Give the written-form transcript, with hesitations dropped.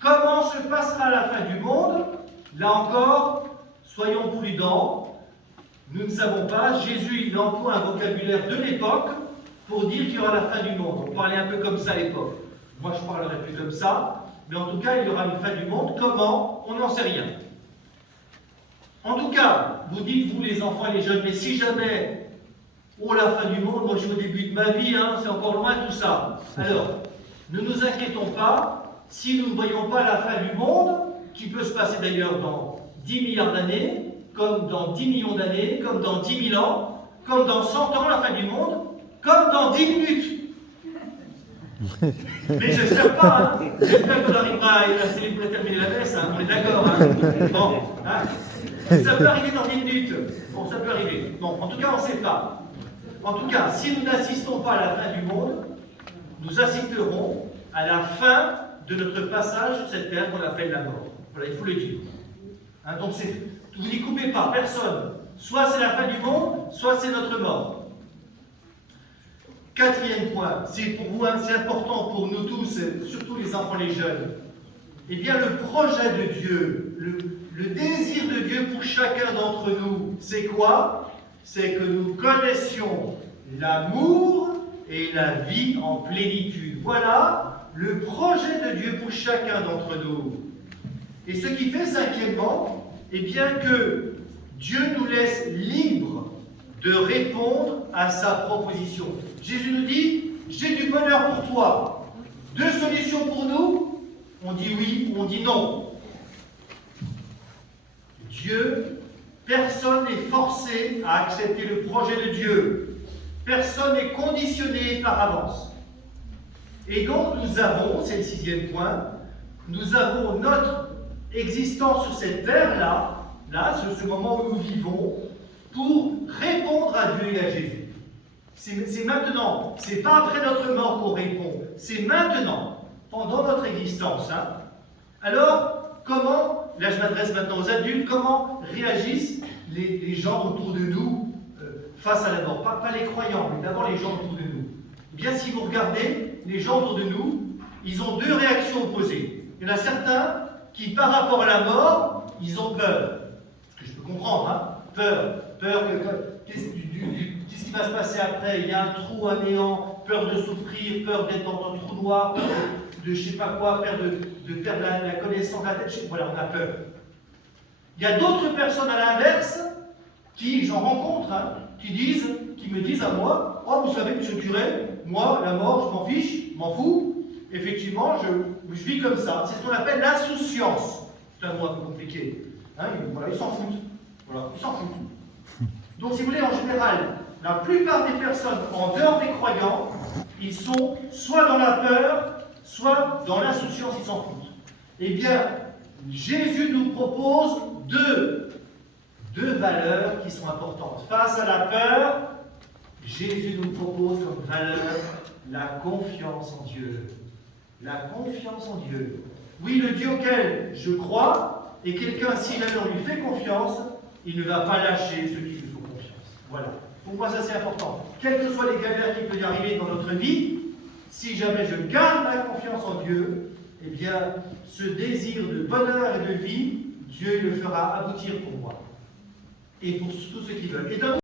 Comment se passera la fin du monde? Là encore, soyons prudents. Nous ne savons pas. Jésus, il emploie un vocabulaire de l'époque pour dire qu'il y aura la fin du monde. On parlait un peu comme ça à l'époque. Moi, je ne parlerai plus comme ça. Mais en tout cas, il y aura une fin du monde. Comment? On n'en sait rien. En tout cas, vous dites, vous les enfants et les jeunes, mais si jamais, oh la fin du monde, moi je suis au début de ma vie, hein, c'est encore loin tout ça. Alors, ne nous inquiétons pas, si nous ne voyons pas la fin du monde, qui peut se passer d'ailleurs dans 10 milliards d'années, comme dans 10 millions d'années, comme dans 10 000 ans, comme dans 100 ans la fin du monde, comme dans 10 minutes. Mais j'espère pas, hein. J'espère qu'on arrivera à terminer la messe, hein. On est d'accord. Hein. Bon, hein. Ça peut arriver dans 10 minutes. Bon, ça peut arriver. Bon, en tout cas, on ne sait pas. En tout cas, si nous n'assistons pas à la fin du monde, nous assisterons à la fin de notre passage sur cette terre qu'on appelle la mort. Voilà, il faut le dire. Hein, donc, vous n'y coupez pas, personne. Soit c'est la fin du monde, soit c'est notre mort. Quatrième point, c'est pour vous, c'est important pour nous tous, surtout les enfants, les jeunes. Eh bien, le projet de Dieu, le désir de Dieu pour chacun d'entre nous, c'est quoi? C'est que nous connaissions l'amour et la vie en plénitude. Voilà le projet de Dieu pour chacun d'entre nous. Et ce qui fait, cinquièmement, eh bien que Dieu nous laisse libres de répondre à sa proposition. Jésus nous dit, j'ai du bonheur pour toi. Deux solutions pour nous, on dit oui ou on dit non. Dieu, personne n'est forcé à accepter le projet de Dieu. Personne n'est conditionné par avance. Et donc nous avons, c'est le sixième point, nous avons notre existence sur cette terre-là, ce moment où nous vivons, pour répondre à Dieu et à Jésus. C'est maintenant, c'est pas après notre mort qu'on répond, c'est maintenant, pendant notre existence. Hein. Alors, comment, là je m'adresse maintenant aux adultes, comment réagissent les gens autour de nous face à la mort? Pas les croyants, mais d'abord les gens autour de nous. Eh bien, si vous regardez, les gens autour de nous, ils ont deux réactions opposées. Il y en a certains qui, par rapport à la mort, ils ont peur. Ce que je peux comprendre, hein. Peur qu'est-ce qui va se passer après? Il y a un trou, un néant, peur de souffrir, peur d'être dans un trou noir, peur de je ne sais pas quoi, peur de perdre la connaissance de la tête. Voilà, on a peur. Il y a d'autres personnes à l'inverse qui, j'en rencontre, hein, qui me disent à moi, oh vous savez, monsieur le curé, moi, la mort, je m'en fiche, je m'en fous. Effectivement, je vis comme ça. C'est ce qu'on appelle l'insouciance. C'est un mot un peu compliqué. Hein, voilà, ils s'en foutent. Voilà, ils s'en foutent. Donc, si vous voulez, en général, la plupart des personnes en dehors des croyants, ils sont soit dans la peur, soit dans l'insouciance, ils s'en foutent. Eh bien, Jésus nous propose deux valeurs qui sont importantes. Face à la peur, Jésus nous propose comme valeur la confiance en Dieu. La confiance en Dieu. Oui, le Dieu auquel je crois, et quelqu'un, si jamais on lui fait confiance, il ne va pas lâcher ceux qui lui font confiance. Voilà. Pour moi, ça c'est important. Quelles que soient les galères qui peuvent y arriver dans notre vie, si jamais je garde ma confiance en Dieu, eh bien, ce désir de bonheur et de vie, Dieu le fera aboutir pour moi. Et pour tous ceux qui veulent. Et